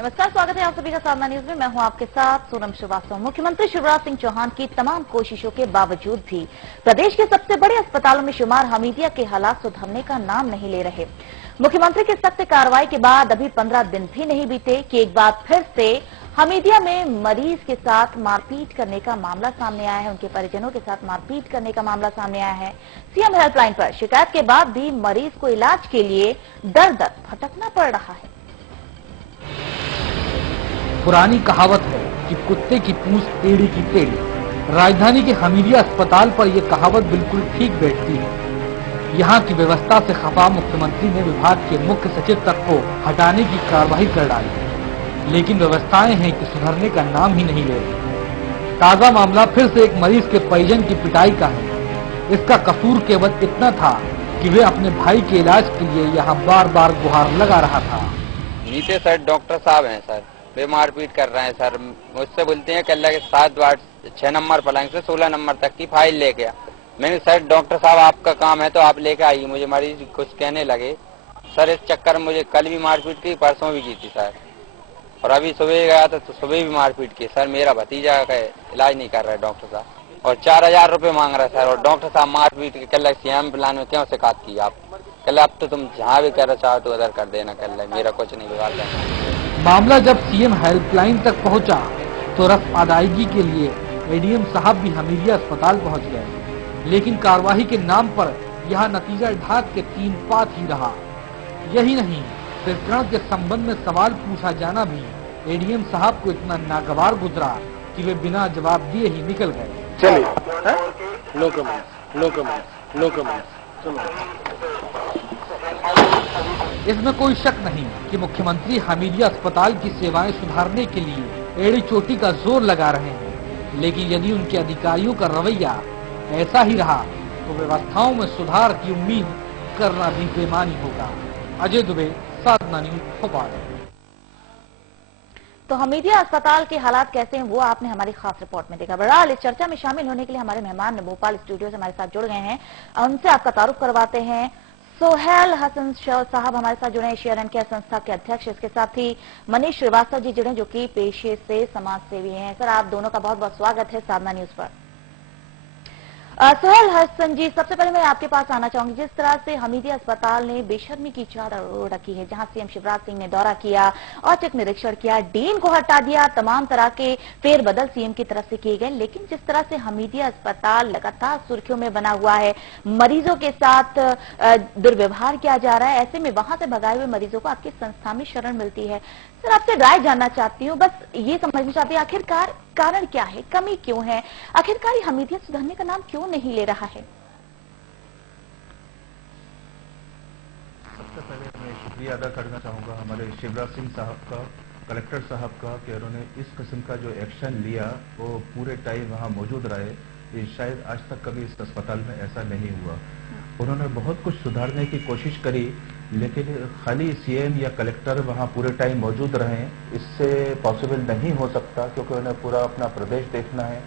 नमस्कार, स्वागत है आप सभी का साधना न्यूज में। मैं हूं आपके साथ सोनम श्रीवास्तव। मुख्यमंत्री शिवराज सिंह चौहान की तमाम कोशिशों के बावजूद भी प्रदेश के सबसे बड़े अस्पतालों में शुमार हमीदिया के हालात सुधरने का नाम नहीं ले रहे। मुख्यमंत्री की सख्त कार्रवाई के बाद अभी 15 दिन भी नहीं बीते कि एक बार फिर से हमीदिया में मरीज के साथ मारपीट करने का मामला सामने आया है। उनके परिजनों के साथ मारपीट करने का मामला सामने आया है। सीएम हेल्पलाइन पर शिकायत के बाद भी मरीज को इलाज के लिए दर दर भटकना पड़ रहा है। पुरानी कहावत है कि कुत्ते की पूंछ टेढ़ी की टेढ़ी। राजधानी के हमीदिया अस्पताल पर यह कहावत बिल्कुल ठीक बैठती है। यहाँ की व्यवस्था से खफा मुख्यमंत्री ने विभाग के मुख्य सचिव तक को हटाने की कार्रवाई कर डाली, लेकिन व्यवस्थाएं हैं कि सुधरने का नाम ही नहीं ले रही। ताजा मामला फिर से एक मरीज के परिजन की पिटाई का है। इसका कसूर केवल इतना था कि वे अपने भाई के इलाज के लिए यहाँ बार बार गुहार लगा रहा था। नीचे सर डॉक्टर साहब हैं सर, वे मारपीट कर रहे हैं सर। मुझसे बोलते हैं कल 7 वार्ड 6 नंबर पलंग से 16 नंबर तक की फाइल लेके आ। मैंने सर डॉक्टर साहब आपका काम है तो आप लेके आइए। मुझे मरीज कुछ कहने लगे सर। इस चक्कर में मुझे कल भी मारपीट की, परसों भी की थी सर, और अभी सुबह गया था तो सुबह भी मारपीट की सर। मेरा भतीजा का इलाज नहीं कर रहा है डॉक्टर साहब, और 4000 रुपए मांग रहा है सर। और डॉक्टर साहब मारपीट के कल सीएम प्लान में क्यों शिकायत की आप? कल अब तो तुम जहाँ भी करना चाहो तो उधर कर देना, कल मेरा कुछ नहीं बिगाड़ देना। मामला जब सीएम हेल्पलाइन तक पहुंचा तो रस्म अदायगी के लिए एडीएम साहब भी हमीदिया अस्पताल पहुंच गए, लेकिन कार्रवाई के नाम पर यहां नतीजा ढाक के 3 पात ही रहा। यही नहीं, प्रकरण के संबंध में सवाल पूछा जाना भी एडीएम साहब को इतना नागवार गुजरा कि वे बिना जवाब दिए ही निकल गए। चलिए, नो कमेंट्स। इसमें कोई शक नहीं कि मुख्यमंत्री हमीदिया अस्पताल की सेवाएं सुधारने के लिए एड़ी चोटी का जोर लगा रहे हैं, लेकिन यदि उनके अधिकारियों का रवैया ऐसा ही रहा तो व्यवस्थाओं में सुधार की उम्मीद करना भी बेमानी होगा। अजय दुबे, साधना न्यूज, भोपाल। तो हमीदिया अस्पताल के हालात कैसे हैं वो आपने हमारी खास रिपोर्ट में देखा। बहरहाल इस चर्चा में शामिल होने के लिए हमारे मेहमान भोपाल स्टूडियो से हमारे साथ जुड़ गए हैं। उनसे आपका तारुफ करवाते हैं। सोहेल हसन साहब हमारे साथ जुड़े हैं, शेयर केयर संस्था के अध्यक्ष। इसके साथ ही मनीष श्रीवास्तव जी जुड़े जो कि पेशे से समाज सेवी हैं। सर, आप दोनों का बहुत बहुत स्वागत है साधना न्यूज पर। सोहेल हसन जी, सबसे पहले मैं आपके पास आना चाहूंगी। जिस तरह से हमीदिया अस्पताल ने बेशर्मी की चाल रखी है, जहां सीएम शिवराज सिंह ने दौरा किया, औचक निरीक्षण किया, डीन को हटा दिया, तमाम तरह के फेरबदल सीएम की तरफ से किए गए, लेकिन जिस तरह से हमीदिया अस्पताल लगातार सुर्खियों में बना हुआ है, मरीजों के साथ दुर्व्यवहार किया जा रहा है, ऐसे में वहां से भगाए हुए मरीजों को आपकी संस्था में शरण मिलती है। सर, आपसे राय जानना चाहती हूँ, बस ये समझना चाहती हूँ आखिरकार कारण क्या है, कमी क्यों है, आखिरकार ये हमीदिया सुधरने का नाम क्यों नहीं ले रहा है? सबसे पहले मैं शुक्रिया अदा करना चाहूँगा हमारे शिवराज सिंह साहब का, कलेक्टर साहब का, कि उन्होंने इस किस्म का जो एक्शन लिया वो पूरे टाइम वहाँ मौजूद रहे। ये शायद आज तक कभी इस अस्पताल में ऐसा नहीं हुआ। उन्होंने बहुत कुछ सुधारने की कोशिश करी, लेकिन खाली सीएम या कलेक्टर वहाँ पूरे टाइम मौजूद रहें इससे पॉसिबल नहीं हो सकता, क्योंकि उन्हें पूरा अपना प्रदेश देखना है,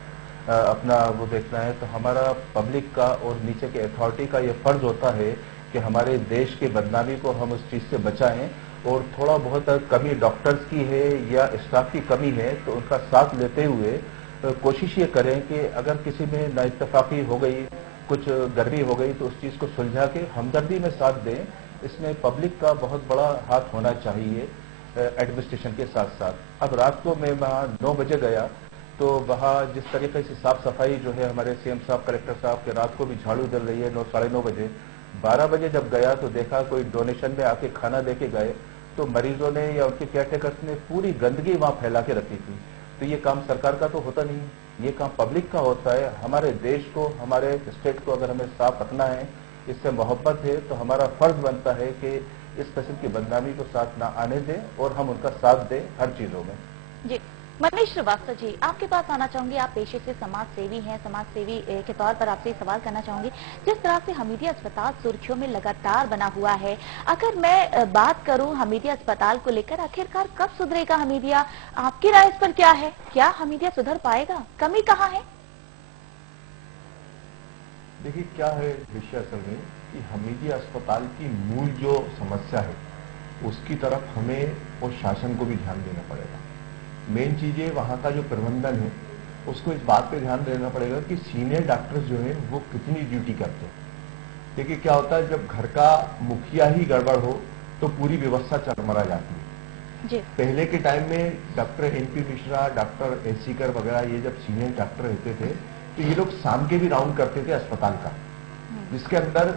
अपना वो देखना है। तो हमारा पब्लिक का और नीचे के अथॉरिटी का ये फर्ज होता है कि हमारे देश की बदनामी को हम उस चीज़ से बचाएं, और थोड़ा बहुत कमी डॉक्टर्स की है या स्टाफ की कमी है तो उनका साथ लेते हुए कोशिश ये करें कि अगर किसी में नाइत्तेफाकी हो गई, कुछ गर्मी हो गई, तो उस चीज़ को सुलझा के हमदर्दी में साथ दें। इसमें पब्लिक का बहुत बड़ा हाथ होना चाहिए एडमिनिस्ट्रेशन के साथ साथ। अब रात को मैं वहाँ 9 बजे गया तो वहाँ जिस तरीके से साफ सफाई जो है हमारे सीएम साहब, कलेक्टर साहब के रात को भी झाड़ू डल रही है 9 साढ़े 9 बजे। 12 बजे जब गया तो देखा कोई डोनेशन में आके खाना दे के गए, तो मरीजों ने या उनके केयरटेकर्स ने पूरी गंदगी वहाँ फैला के रखी थी। तो ये काम सरकार का तो होता नहीं, ये काम पब्लिक का होता है। हमारे देश को, हमारे स्टेट को अगर हमें साफ रखना है, इससे मोहब्बत है, तो हमारा फर्ज बनता है कि इस किस्म की बदनामी को साथ ना आने दें और हम उनका साथ दें हर चीजों में। जी, मनीष श्रीवास्तव जी, आपके पास आना चाहूंगी। आप पेशे से समाज सेवी हैं, समाज सेवी के तौर पर आपसे सवाल करना चाहूंगी। जिस तरह से हमीदिया अस्पताल सुर्खियों में लगातार बना हुआ है, अगर मैं बात करूं हमीदिया अस्पताल को लेकर, आखिरकार कब सुधरेगा हमीदिया? आपकी राय इस पर क्या है? क्या हमीदिया सुधर पाएगा? कमी कहाँ है? देखिए क्या है विषय असल में कि हमीदिया अस्पताल की मूल जो समस्या है उसकी तरफ हमें और शासन को भी ध्यान देना पड़ेगा। मेन चीज है वहां का जो प्रबंधन है उसको इस बात पे ध्यान देना पड़ेगा कि सीनियर डॉक्टर्स जो है वो कितनी ड्यूटी करते हैं। देखिए क्या होता है, जब घर का मुखिया ही गड़बड़ हो तो पूरी व्यवस्था चरमरा जाती है। जी। पहले के टाइम में डॉक्टर एनपी मिश्रा, डॉक्टर एसीकर वगैरह ये जब सीनियर डॉक्टर रहते थे तो ये लोग शाम के भी राउंड करते थे अस्पताल का, जिसके अंदर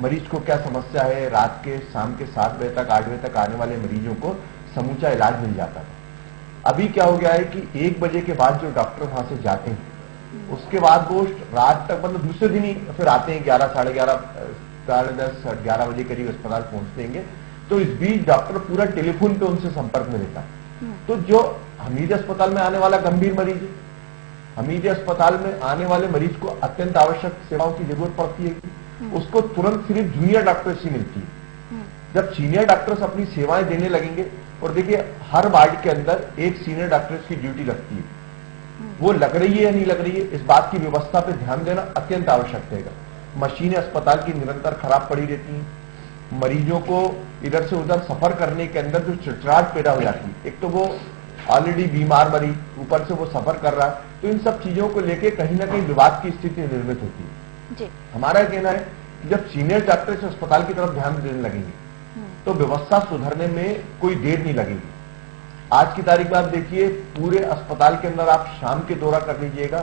मरीज को क्या समस्या है, रात के शाम के 7 बजे तक 8 बजे तक आने वाले मरीजों को समूचा इलाज मिल जाता था। अभी क्या हो गया है कि 1 बजे के बाद जो डॉक्टर वहां से जाते हैं उसके बाद वो रात तक, मतलब दूसरे दिन ही फिर आते हैं 11, साढ़े 11, 10:30, 11 बजे करीब अस्पताल पहुंचते हैं। तो इस बीच डॉक्टर पूरा टेलीफोन पे उनसे संपर्क में रहता है। तो जो हमीदी अस्पताल में आने वाला गंभीर मरीज है, हमीदी अस्पताल में आने वाले मरीज को अत्यंत आवश्यक सेवाओं की जरूरत पड़ती है, उसको तुरंत सिर्फ जूनियर डॉक्टर्स ही मिलती है। जब सीनियर डॉक्टर्स अपनी सेवाएं देने लगेंगे, और देखिए हर वार्ड के अंदर एक सीनियर डॉक्टर्स की ड्यूटी लगती है, वो लग रही है या नहीं लग रही है, इस बात की व्यवस्था पे ध्यान देना अत्यंत आवश्यक है। मशीनें अस्पताल की निरंतर खराब पड़ी रहती हैं, मरीजों को इधर से उधर सफर करने के अंदर जो चिड़चिड़ाहट पैदा हो जाती है, एक तो वो ऑलरेडी बीमार मरीज, ऊपर से वो सफर कर रहा है, तो इन सब चीजों को लेके कहीं ना कहीं विवाद की स्थिति निर्मित होती है। जी। हमारा कहना है कि जब सीनियर डॉक्टर्स अस्पताल की तरफ ध्यान देने लगेंगे तो व्यवस्था सुधरने में कोई देर नहीं लगेगी। आज की तारीख में आप देखिए पूरे अस्पताल के अंदर आप शाम के दौरा कर लीजिएगा,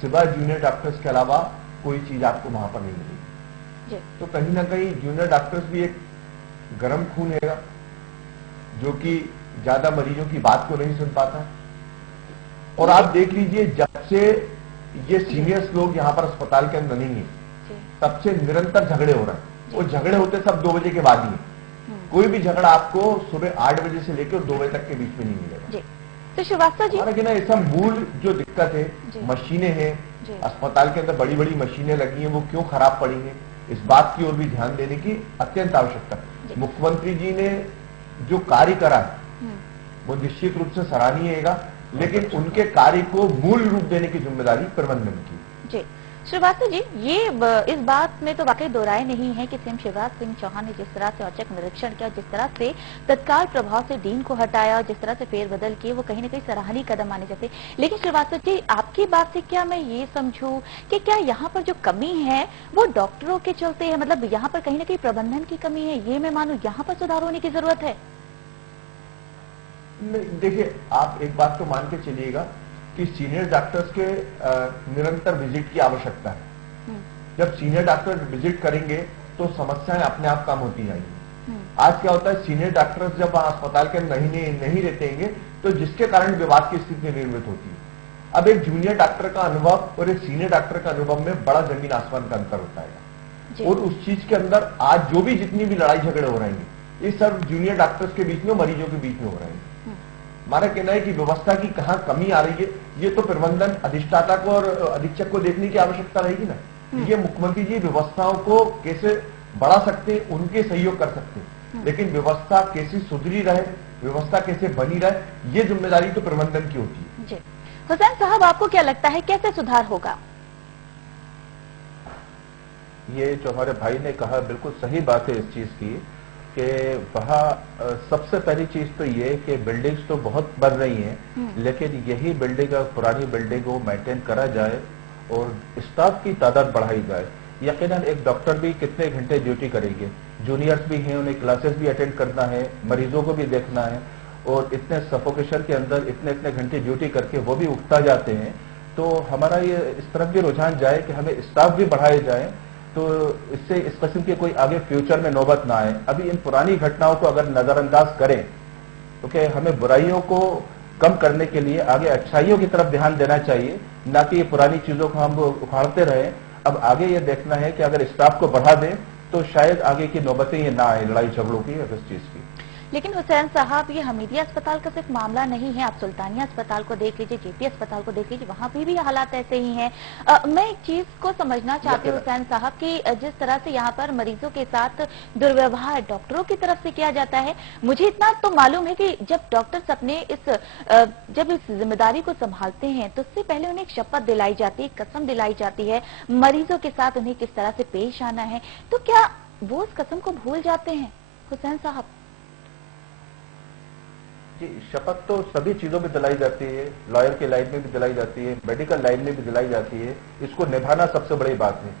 सिवाय जूनियर डॉक्टर्स के अलावा कोई चीज आपको वहां पर नहीं मिलेगी। तो कहीं ना कहीं जूनियर डॉक्टर्स भी एक गर्म खून है जो कि ज्यादा मरीजों की बात को नहीं सुन पाता। और आप देख लीजिए जब से ये सीनियर्स लोग यहाँ पर अस्पताल के अंदर नहीं है तब से निरंतर झगड़े हो रहे हैं। वो झगड़े होते सब 2 बजे के बाद ही है। कोई भी झगड़ा आपको सुबह 8 बजे से लेकर 2 बजे तक के बीच में नहीं मिलेगा। तो श्रीवास्तव जी, हमारा कहना ऐसा मूल जो दिक्कत है, मशीनें हैं अस्पताल के अंदर, बड़ी बड़ी मशीनें लगी हैं, वो क्यों खराब पड़ी हैं, इस बात की ओर भी ध्यान देने की अत्यंत आवश्यकता है। मुख्यमंत्री जी ने जो कार्य करा है वो निश्चित रूप से सराहनीय है, लेकिन उनके कार्य को मूल रूप देने की जिम्मेदारी प्रबंधन की। जी श्रीवास्तव जी, ये इस बात में तो वाकई दो राय नहीं है कि सीएम शिवराज सिंह चौहान ने जिस तरह से औचक निरीक्षण किया, जिस तरह से तत्काल प्रभाव से डीन को हटाया, जिस तरह से फेरबदल किए, वो कहीं न कहीं सराहनीय कदम माने जाते। लेकिन श्रीवास्तव जी, आपकी बात से क्या मैं ये समझूं कि क्या यहाँ पर जो कमी है वो डॉक्टरों के चलते है, मतलब यहाँ पर कहीं न कहीं प्रबंधन की कमी है, ये मैं मानूं यहाँ पर सुधार होने की जरूरत है? देखिए आप एक बात तो मान के चलिएगा कि सीनियर डॉक्टर्स के निरंतर विजिट की आवश्यकता है। जब सीनियर डॉक्टर विजिट करेंगे तो समस्याएं अपने आप कम होती जाएंगी। आज क्या होता है, सीनियर डॉक्टर्स जब अस्पताल के नहीं रहते हैं तो जिसके कारण विवाद की स्थिति निर्मित होती है। अब एक जूनियर डॉक्टर का अनुभव और एक सीनियर डॉक्टर का अनुभव में बड़ा जमीन आसमान का अंतर होता है। और उस चीज के अंदर आज जो भी जितनी भी लड़ाई झगड़े हो रहे हैं ये सब जूनियर डॉक्टर्स के बीच में, मरीजों के बीच में हो रहे हैं। हमारा कहना है कि व्यवस्था की कहां कमी आ रही है, ये तो प्रबंधन अधिष्ठाता को और अधीक्षक को देखने की आवश्यकता रहेगी ना। ये मुख्यमंत्री जी व्यवस्थाओं को कैसे बढ़ा सकते हैं, उनके सहयोग कर सकते हैं, लेकिन व्यवस्था कैसे सुधरी रहे, व्यवस्था कैसे बनी रहे, ये जिम्मेदारी तो प्रबंधन की होती है। जी हुसैन साहब, आपको क्या लगता है कैसे सुधार होगा? ये जो हमारे भाई ने कहा बिल्कुल सही बात है इस चीज की कि वहाँ सबसे पहली चीज तो ये कि बिल्डिंग्स तो बहुत बन रही हैं, लेकिन यही बिल्डिंग, पुरानी बिल्डिंग को मेंटेन करा जाए और स्टाफ की तादाद बढ़ाई जाए। यकीनन एक डॉक्टर भी कितने घंटे ड्यूटी करेंगे, जूनियर्स भी हैं, उन्हें क्लासेस भी अटेंड करना है, मरीजों को भी देखना है, और इतने सफोकेशन के अंदर इतने इतने घंटे ड्यूटी करके वो भी उगता जाते हैं। तो हमारा ये इस तरफ भी रुझान जाए कि हमें स्टाफ भी बढ़ाए जाए, तो इससे इस किस्म की कोई आगे फ्यूचर में नौबत ना आए। अभी इन पुरानी घटनाओं को अगर नजरअंदाज करें तो क्या हमें बुराइयों को कम करने के लिए आगे अच्छाइयों की तरफ ध्यान देना चाहिए, ना कि ये पुरानी चीजों को हम उखाड़ते रहे। अब आगे ये देखना है कि अगर स्टाफ को बढ़ा दें तो शायद आगे की नौबतें ये ना आए लड़ाई झगड़ों की या किस चीज की। लेकिन हुसैन साहब, ये हमीदिया अस्पताल का सिर्फ मामला नहीं है, आप सुल्तानिया अस्पताल को देख लीजिए, जेपी अस्पताल को देख लीजिए, वहां पे भी हालात ऐसे ही हैं। मैं एक चीज को समझना चाहती हूँ हुसैन साहब कि जिस तरह से यहाँ पर मरीजों के साथ दुर्व्यवहार डॉक्टरों की तरफ से किया जाता है, मुझे इतना तो मालूम है कि जब डॉक्टर्स अपने जब इस जिम्मेदारी को संभालते हैं तो उससे पहले उन्हें एक शपथ दिलाई जाती है, कसम दिलाई जाती है मरीजों के साथ उन्हें किस तरह से पेश आना है। तो क्या वो उस कसम को भूल जाते हैं हुसैन साहब? जी, शपथ तो सभी चीजों में दिलाई जाती है, लॉयर की लाइन में भी दिलाई जाती है, मेडिकल लाइन में भी दिलाई जाती है। इसको निभाना सबसे बड़ी बात है।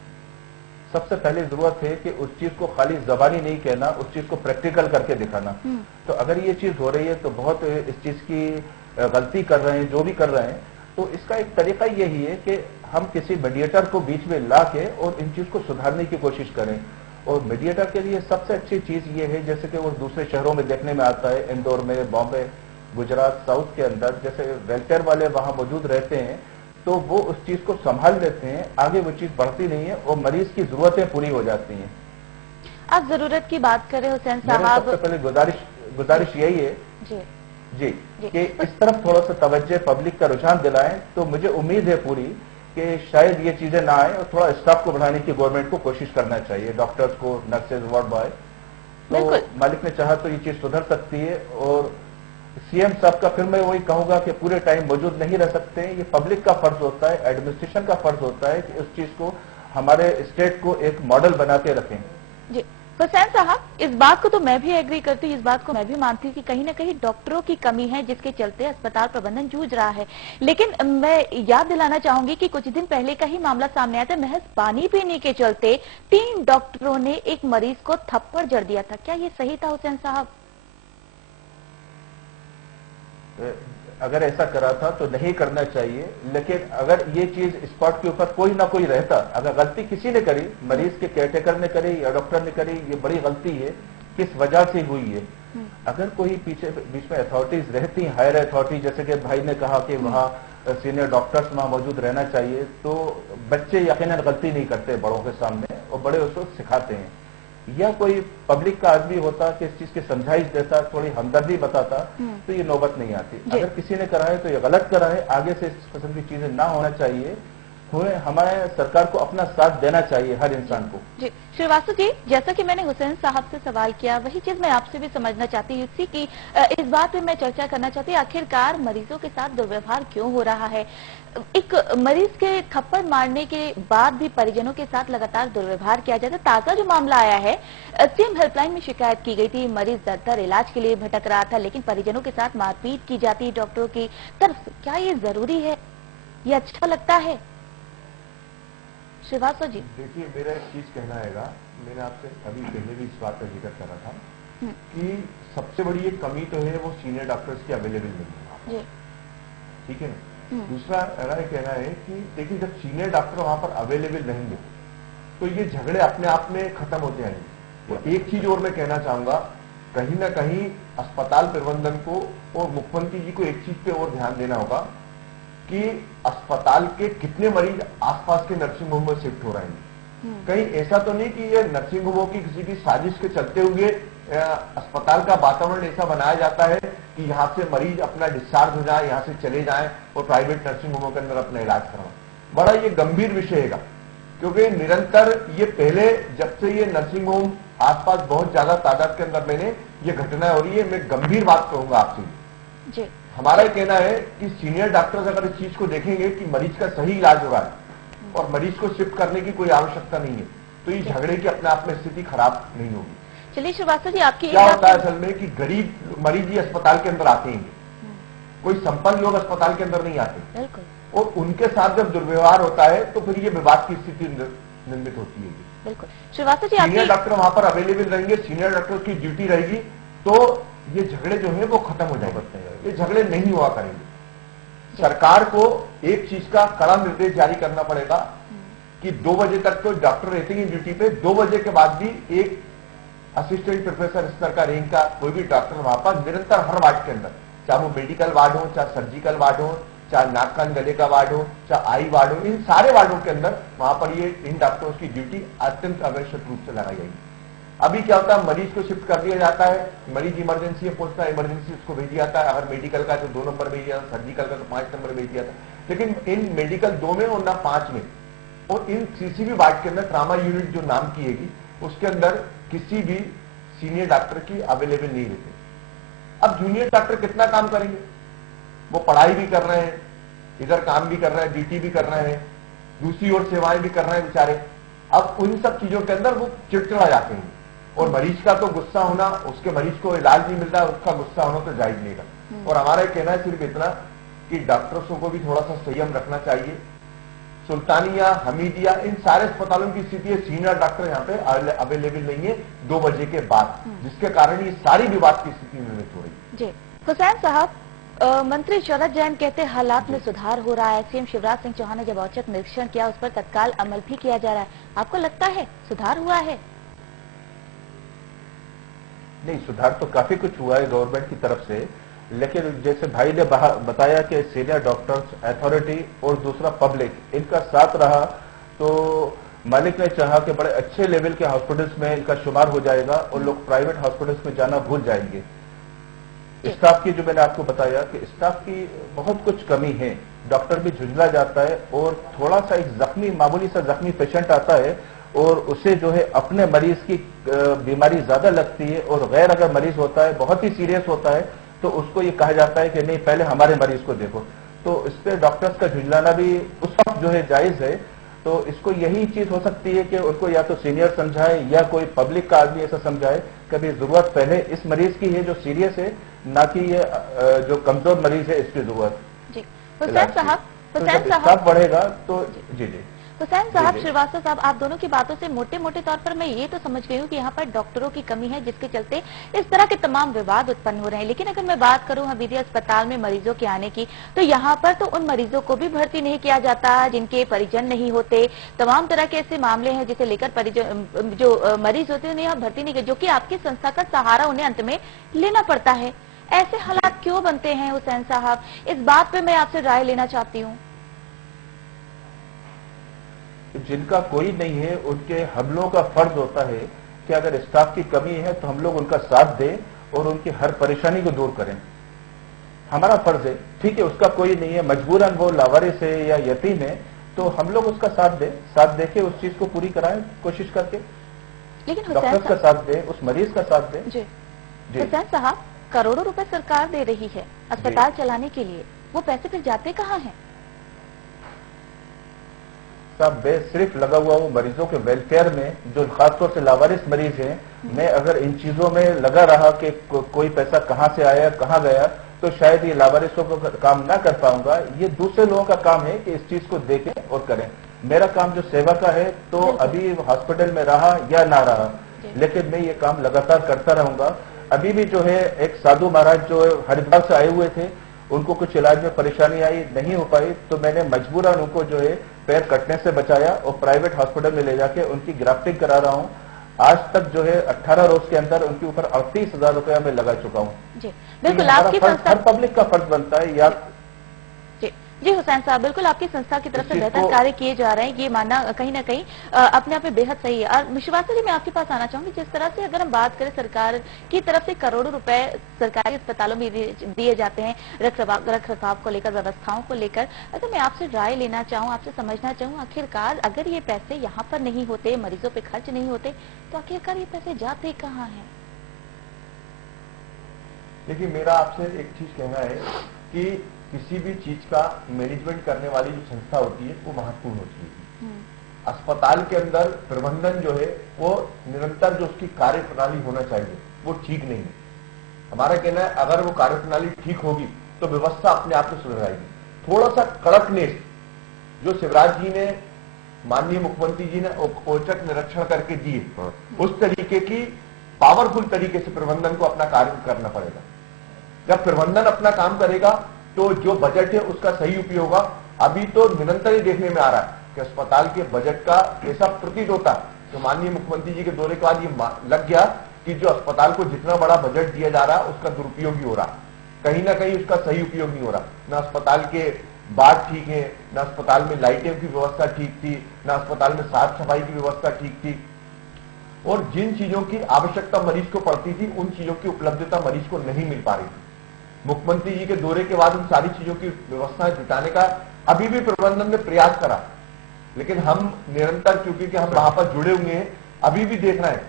सबसे पहले जरूरत है कि उस चीज को खाली जबानी नहीं कहना, उस चीज को प्रैक्टिकल करके दिखाना। तो अगर ये चीज हो रही है तो बहुत इस चीज की गलती कर रहे हैं, जो भी कर रहे हैं। तो इसका एक तरीका यही है कि हम किसी मीडिएटर को बीच में ला के और इन चीज को सुधारने की कोशिश करें। और मीडिएटर के लिए सबसे अच्छी चीज ये है, जैसे कि वो दूसरे शहरों में देखने में आता है, इंदौर में, बॉम्बे, गुजरात, साउथ के अंदर जैसे वेलफेयर वाले वहां मौजूद रहते हैं, तो वो उस चीज को संभाल लेते हैं, आगे वो चीज बढ़ती नहीं है और मरीज की जरूरतें पूरी हो जाती हैं। आप जरूरत की बात कर रहे हो हुसैन मेरी साहब। सबसे पहले गुजारिश यही है जी जी कि इस तरफ थोड़ा सा तवज्जो पब्लिक का रुझान दिलाएं, तो मुझे उम्मीद है पूरी कि शायद ये चीजें ना आए और थोड़ा स्टाफ को बढ़ाने की गवर्नमेंट को कोशिश करना चाहिए, डॉक्टर्स को, नर्सेज, वार्ड बॉय। तो मालिक ने चाहा तो ये चीज सुधर सकती है। और सीएम साहब का फिर मैं वही कहूंगा कि पूरे टाइम मौजूद नहीं रह सकते हैं। ये पब्लिक का फर्ज होता है, एडमिनिस्ट्रेशन का फर्ज होता है कि उस चीज को, हमारे स्टेट को एक मॉडल बना के रखें। जी हुसैन साहब, इस बात को तो मैं भी एग्री करती हूँ, इस बात को मैं भी मानती हूँ कि कहीं ना कहीं डॉक्टरों की कमी है, जिसके चलते अस्पताल प्रबंधन जूझ रहा है। लेकिन मैं याद दिलाना चाहूंगी कि कुछ दिन पहले का ही मामला सामने आया था। महज पानी पीने के चलते 3 डॉक्टरों ने एक मरीज को थप्पड़ जड़ दिया था। क्या ये सही था हुसैन साहब? अगर ऐसा करा था तो नहीं करना चाहिए, लेकिन अगर ये चीज स्पॉट के ऊपर कोई ना कोई रहता, अगर गलती किसी ने करी, मरीज के केयरटेकर ने करी या डॉक्टर ने करी, ये बड़ी गलती है, किस वजह से हुई है। अगर कोई पीछे बीच में अथॉरिटीज रहती, हायर अथॉरिटी, जैसे कि भाई ने कहा कि वहाँ सीनियर डॉक्टर्स वहां मौजूद रहना चाहिए, तो बच्चे यकीनन गलती नहीं करते बड़ों के सामने, और बड़े उसको सिखाते हैं। या कोई पब्लिक का आदमी होता कि इस चीज की समझाइश देता, थोड़ी हमदर्दी बताता, तो ये नौबत नहीं आती। अगर किसी ने करा है तो ये गलत करा है, आगे से इस किस्म की चीजें ना होना चाहिए। हमारे सरकार को अपना साथ देना चाहिए हर इंसान को। जी श्रीवास्तव जी, जैसा कि मैंने हुसैन साहब से सवाल किया, वही चीज मैं आपसे भी समझना चाहती हूँ कि इस बात पे मैं चर्चा करना चाहती हूँ, आखिरकार मरीजों के साथ दुर्व्यवहार क्यों हो रहा है? एक मरीज के थप्पड़ मारने के बाद भी परिजनों के साथ लगातार दुर्व्यवहार किया जाता है। ताजा जो मामला आया है, सीएम हेल्पलाइन में शिकायत की गई थी, मरीज दर इलाज के लिए भटक रहा था, लेकिन परिजनों के साथ मारपीट की जाती है डॉक्टरों की तरफ से। क्या ये जरूरी है? ये अच्छा लगता है? श्रीवास्तव जी, देखिए, मेरा एक चीज कहना है, मैंने आपसे अभी पहले भी इस बात का जिक्र करा था कि सबसे बड़ी एक कमी तो है वो सीनियर डॉक्टर्स की अवेलेबल नहीं है, ठीक है ना। दूसरा मेरा कहना है कि देखिए, जब सीनियर डॉक्टर वहां पर अवेलेबल रहेंगे तो ये झगड़े अपने आप में खत्म होते आएंगे। और एक चीज और मैं कहना चाहूंगा, कहीं ना कहीं अस्पताल प्रबंधन को और मुख्यमंत्री जी को एक चीज पे और ध्यान देना होगा कि अस्पताल के कितने मरीज आसपास के नर्सिंग होम में शिफ्ट हो रहे हैं। कहीं ऐसा तो नहीं कि ये नर्सिंग होमों की किसी की साजिश के चलते हुए अस्पताल का वातावरण ऐसा बनाया जाता है कि यहाँ से मरीज अपना डिस्चार्ज हो जाए, यहाँ से चले जाएं और प्राइवेट नर्सिंग होमों के अंदर अपना इलाज करवाएं। बड़ा ये गंभीर विषय है, क्योंकि निरंतर ये पहले जब से ये नर्सिंग होम आसपास बहुत ज्यादा तादाद के अंदर मैंने ये घटनाएं हो रही है, मैं गंभीर बात कहूंगा आपसे। हमारा ये कहना है कि सीनियर डॉक्टर्स अगर इस चीज को देखेंगे कि मरीज का सही इलाज हो रहा है और मरीज को शिफ्ट करने की कोई आवश्यकता नहीं है, तो ये झगड़े की अपने आप में स्थिति खराब नहीं होगी। चलिए श्रीवास्तव जी, आपकी क्या होता है असल में कि गरीब मरीज ही अस्पताल के अंदर आते हैं, कोई संपन्न लोग अस्पताल के अंदर नहीं आते, और उनके साथ जब दुर्व्यवहार होता है तो फिर ये विवाद की स्थिति निर्मित होती है। बिल्कुल श्रीवास्तव जी, सीनियर डॉक्टर वहां पर अवेलेबल रहेंगे, सीनियर डॉक्टर की ड्यूटी रहेगी, तो ये झगड़े जो है वो खत्म हो जाएंगे, ये झगड़े नहीं हुआ करेंगे। सरकार को एक चीज का कड़ा निर्देश जारी करना पड़ेगा कि 2 बजे तक तो डॉक्टर रहते हैं ड्यूटी पे, 2 बजे के बाद भी एक असिस्टेंट प्रोफेसर स्तर का रैंक का कोई भी डॉक्टर वहां पर निरंतर हर वार्ड के अंदर, चाहे वो मेडिकल वार्ड हो, चाहे सर्जिकल वार्ड हो, चाहे नाक कान गले का वार्ड हो, चाहे आई वार्ड हो, इन सारे वार्डों के अंदर वहां पर ये इन डॉक्टरों की ड्यूटी अत्यंत आवश्यक रूप से लगाई जाएगी। अभी क्या होता है, मरीज को शिफ्ट कर दिया जाता है, मरीज इमरजेंसी में पहुंचता है, इमरजेंसी उसको भेज दिया जाता है, अगर मेडिकल का तो 2 नंबर भेज दिया, सर्जिकल का तो 5 नंबर भेज दिया था, लेकिन इन मेडिकल 2 में और ना 5 में, और इन किसी भी वार्ड के अंदर ट्रामा यूनिट जो नाम किएगी उसके अंदर किसी भी सीनियर डॉक्टर की अवेलेबल नहीं रहते। अब जूनियर डॉक्टर कितना काम करेंगे, वो पढ़ाई भी कर रहे हैं, इधर काम भी कर रहे हैं, ड्यूटी भी कर रहे हैं, दूसरी ओर सेवाएं भी कर रहे हैं बेचारे। अब उन सब चीजों के अंदर वो चिड़चिड़ा जाते हैं, और मरीज का तो गुस्सा होना, उसके मरीज को इलाज नहीं मिलता, उसका गुस्सा होना तो जायज नहीं रहा। और हमारा कहना है सिर्फ इतना कि डॉक्टर्सों को भी थोड़ा सा संयम रखना चाहिए। सुल्तानिया, हमीदिया, इन सारे अस्पतालों की स्थिति है, सीनियर डॉक्टर यहाँ पे अवेलेबल नहीं है 2 बजे के बाद, जिसके कारण ये सारी विवाद की स्थिति निर्मित हो रही है। जी हुसैन साहब, मंत्री शरद जैन कहते हालात में सुधार हो रहा है। सीएम शिवराज सिंह चौहान ने जब औचक निरीक्षण किया, उस पर तत्काल अमल भी किया जा रहा है। आपको लगता है सुधार हुआ है? नहीं, सुधार तो काफी कुछ हुआ है गवर्नमेंट की तरफ से, लेकिन जैसे भाई ने बताया कि सीनियर डॉक्टर्स, अथॉरिटी और दूसरा पब्लिक, इनका साथ रहा तो मालिक ने चाहा कि बड़े अच्छे लेवल के हॉस्पिटल्स में इनका शुमार हो जाएगा और लोग प्राइवेट हॉस्पिटल्स में जाना भूल जाएंगे। स्टाफ की, जो मैंने आपको बताया कि स्टाफ की बहुत कुछ कमी है, डॉक्टर भी झुंझला जाता है और थोड़ा सा एक मामूली सा जख्मी पेशेंट आता है और उसे जो है अपने मरीज की बीमारी ज्यादा लगती है और गैर अगर मरीज होता है, बहुत ही सीरियस होता है, तो उसको ये कहा जाता है कि नहीं पहले हमारे मरीज को देखो। तो इस पे डॉक्टर्स का झुंझलाना भी उस वक्त जो है जायज है। तो इसको यही चीज हो सकती है कि उनको या तो सीनियर समझाए या कोई पब्लिक का आदमी ऐसा समझाए कि अभी जरूरत पहले इस मरीज की है जो सीरियस है, ना कि ये जो कमजोर मरीज है इसकी जरूरत। जी हुसैन साहब, स्टाफ बढ़ेगा तो जी हुसैन साहब, श्रीवास्तव साहब, आप दोनों की बातों से मोटे मोटे तौर पर मैं ये तो समझ गई हूँ कि यहाँ पर डॉक्टरों की कमी है, जिसके चलते इस तरह के तमाम विवाद उत्पन्न हो रहे हैं। लेकिन अगर मैं बात करूँ हमीदी अस्पताल में मरीजों के आने की, तो यहाँ पर तो उन मरीजों को भी भर्ती नहीं किया जाता जिनके परिजन नहीं होते। तमाम तरह के ऐसे मामले हैं जिसे लेकर परिजन जो मरीज होते हैं उन्हें यहाँ भर्ती नहीं किया, जो कि आपकी संस्था का सहारा उन्हें अंत में लेना पड़ता है। ऐसे हालात क्यों बनते हैं हुसैन साहब? इस बात पे मैं आपसे राय लेना चाहती हूँ। जिनका कोई नहीं है उनके हम लोगों का फर्ज होता है कि अगर स्टाफ की कमी है तो हम लोग उनका साथ दें और उनकी हर परेशानी को दूर करें। हमारा फर्ज है। ठीक है, उसका कोई नहीं है, मजबूरन वो लावारिस है या यतीम है, तो हम लोग उसका साथ दें, साथ देके उस चीज को पूरी कराएं कोशिश करके। लेकिन डॉक्टर्स का साथ दें, उस मरीज का साथ दें। जी हुसैन साहब, करोड़ों रुपए सरकार दे रही है अस्पताल चलाने के लिए, वो पैसे फिर जाते कहाँ हैं? सब सिर्फ लगा हुआ वो मरीजों के वेलफेयर में, जो खासतौर से लावारिस मरीज हैं। मैं अगर इन चीजों में लगा रहा कि कोई पैसा कहां से आया कहां गया, तो शायद ये लावारिसों को काम ना कर पाऊंगा। ये दूसरे लोगों का काम है कि इस चीज को देखें और करें। मेरा काम जो सेवा का है, तो अभी हॉस्पिटल में रहा या ना रहा, लेकिन मैं ये काम लगातार करता रहूंगा। अभी भी जो है एक साधु महाराज जो हरिद्वार से आए हुए थे, उनको कुछ इलाज में परेशानी आई, नहीं हो पाई, तो मैंने मजबूरन उनको जो है पैर कटने से बचाया और प्राइवेट हॉस्पिटल में ले जाके उनकी ग्राफ्टिंग करा रहा हूँ। आज तक जो है 18 रोज के अंदर उनके ऊपर 38,000 रुपया मैं लगा चुका हूँ। जी बिल्कुल, आपकी संस्था, हर पब्लिक का फर्ज बनता है। या जी हुसैन साहब, बिल्कुल आपकी संस्था की तरफ से बेहतर कार्य किए जा रहे हैं, ये मानना कहीं ना कहीं अपने आप में बेहद सही है। और श्रीवास्तव जी, मैं आपके पास आना चाहूंगी, जिस तरह से अगर हम बात करें सरकार की तरफ से करोड़ों रुपए सरकारी अस्पतालों में दिए जाते हैं रख रखाव को लेकर, व्यवस्थाओं को लेकर, अगर मैं आपसे राय लेना चाहूँ, आपसे समझना चाहूँ, आखिरकार अगर ये पैसे यहाँ पर नहीं होते, मरीजों पे खर्च नहीं होते, तो आखिरकार ये पैसे जाते कहाँ हैं? देखिए, मेरा आपसे एक चीज कहना है कि किसी भी चीज का मैनेजमेंट करने वाली जो संस्था होती है वो महत्वपूर्ण होती है। अस्पताल के अंदर प्रबंधन जो है वो निरंतर जो उसकी कार्य प्रणाली होना चाहिए वो ठीक नहीं है। हमारा कहना है अगर वो कार्य प्रणाली ठीक होगी तो व्यवस्था अपने आप में सुधर आएगी। थोड़ा सा कड़कनेस जो शिवराज जी ने, माननीय मुख्यमंत्री जी ने औचक निरीक्षण करके दिए, उस तरीके की पावरफुल तरीके से प्रबंधन को अपना कार्य करना पड़ेगा। जब प्रबंधन अपना काम करेगा तो जो बजट है उसका सही उपयोग होगा। अभी तो निरंतर ही देखने में आ रहा है कि अस्पताल के बजट का ऐसा प्रतीत होता है। तो माननीय मुख्यमंत्री जी के दौरे के बाद ये लग गया कि जो अस्पताल को जितना बड़ा बजट दिया जा रहा है उसका दुरुपयोग ही हो रहा, कहीं ना कहीं उसका सही उपयोग नहीं हो रहा। न अस्पताल के बात ठीक है, न अस्पताल में लाइटें की व्यवस्था ठीक थी, न अस्पताल में साफ सफाई की व्यवस्था ठीक थी, और जिन चीजों की आवश्यकता मरीज को पड़ती थी उन चीजों की उपलब्धता मरीज को नहीं मिल पा रही थी। मुख्यमंत्री जी के दौरे के बाद उन सारी चीजों की व्यवस्थाएं जुटाने का अभी भी प्रबंधन ने प्रयास करा, लेकिन हम निरंतर, क्योंकि हम वहां पर जुड़े हुए हैं, अभी भी देख रहे हैं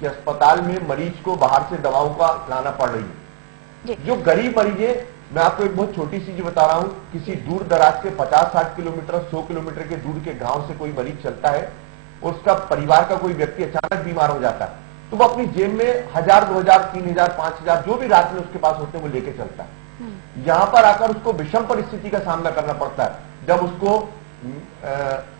कि अस्पताल में मरीज को बाहर से दवाओं का लाना पड़ रही है। जो गरीब मरीज है, मैं आपको एक बहुत छोटी सी चीज बता रहा हूं, किसी दूर दराज से 50-60 किलोमीटर 100 किलोमीटर के दूर के गांव से कोई मरीज चलता है और उसका परिवार का कोई व्यक्ति अचानक बीमार हो जाता है, तो वो अपनी जेब में 1000, 2000, 3000, 5000 जो भी रात में उसके पास होते हैं वो लेके चलता है। यहां पर आकर उसको विषम परिस्थिति का सामना करना पड़ता है। जब उसको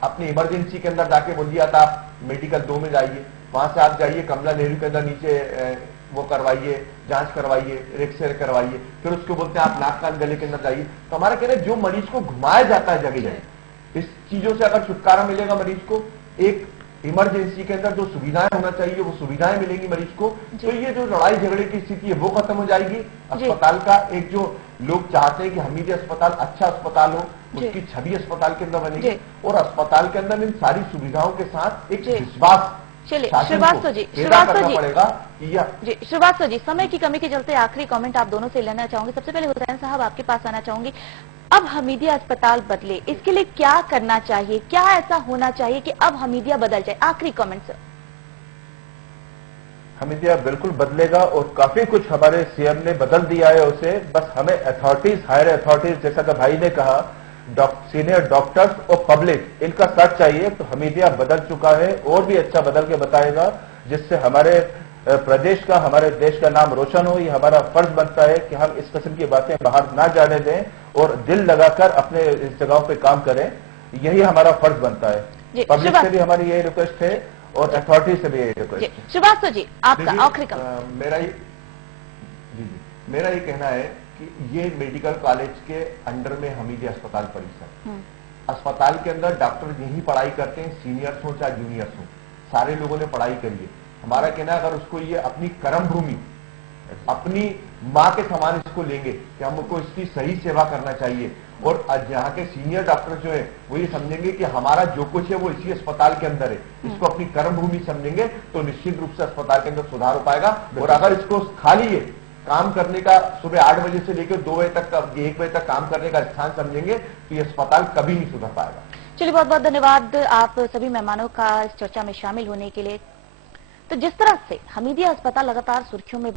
अपनी इमरजेंसी के अंदर जाके बोल दिया था आप मेडिकल 2 में जाइए, वहां से आप जाइए कमला नेहरू के अंदर नीचे वो करवाइए, जांच करवाइए, एक्सरे करवाइए, फिर उसको बोलते हैं आप नाक कान गले के अंदर जाइए। तो हमारा कहना है जो मरीज को घुमाया जाता है जगह जगह, इस चीजों से अगर छुटकारा मिलेगा मरीज को, एक इमरजेंसी के अंदर जो सुविधाएं होना चाहिए वो सुविधाएं मिलेंगी मरीज को, तो ये जो लड़ाई झगड़े की स्थिति है वो खत्म हो जाएगी। अस्पताल का एक जो लोग चाहते हैं कि हमीदिया अस्पताल अच्छा अस्पताल हो, उसकी छवि अस्पताल के अंदर बनेगी और अस्पताल के अंदर इन सारी सुविधाओं के साथ एक विश्वास चलिए श्रीवास्तव जी, पड़ेगा जी श्रीवास्तव जी, समय की कमी के चलते आखिरी कमेंट आप दोनों से लेना चाहूंगी। सबसे पहले हुसैन साहब आपके पास आना चाहूंगी। अब हमीदिया अस्पताल बदले, इसके लिए क्या करना चाहिए, क्या ऐसा होना चाहिए कि अब हमीदिया बदल जाए? आखिरी कमेंट सर। हमीदिया बिल्कुल बदलेगा और काफी कुछ हमारे सीएम ने बदल दिया है उसे। बस हमें अथॉरिटीज, हायर अथॉरिटीज, जैसा कि भाई ने कहा, सीनियर डॉक्टर्स और पब्लिक, इनका साथ चाहिए। तो हमीदिया बदल चुका है और भी अच्छा बदल के बताएगा, जिससे हमारे प्रदेश का, हमारे देश का नाम रोशन हो। ये हमारा फर्ज बनता है कि हम इस किस्म की बातें बाहर ना जाने दें और दिल लगाकर अपने इस जगहों पे काम करें, यही हमारा फर्ज बनता है। पब्लिक से भी हमारी यही रिक्वेस्ट है और अथॉरिटी से भी यही रिक्वेस्ट है। श्रीवास्तव जी आपका आखिरी कमेंट। मेरा ये कहना है कि ये मेडिकल कॉलेज के अंडर में हमीदिया अस्पताल परिसर, अस्पताल के अंदर डॉक्टर यही पढ़ाई करते हैं, सीनियर्स हो चाहे जूनियर्स हो, सारे लोगों ने पढ़ाई करी है। हमारा कहना है अगर उसको ये अपनी कर्म भूमि, अपनी मां के समान इसको लेंगे कि हमको इसकी सही सेवा करना चाहिए और यहाँ के सीनियर डॉक्टर जो है वो ये समझेंगे कि हमारा जो कुछ है वो इसी अस्पताल के अंदर है, इसको अपनी कर्म भूमि समझेंगे तो निश्चित रूप से अस्पताल के अंदर सुधार हो पाएगा। और अगर इसको खाली है काम करने का, सुबह 8 बजे से लेकर 2 बजे तक, 1 बजे तक काम करने का स्थान समझेंगे तो ये अस्पताल कभी नहीं सुधर पाएगा। चलिए बहुत बहुत धन्यवाद आप सभी मेहमानों का इस चर्चा में शामिल होने के लिए। तो जिस तरह से हमीदिया अस्पताल लगातार सुर्खियों में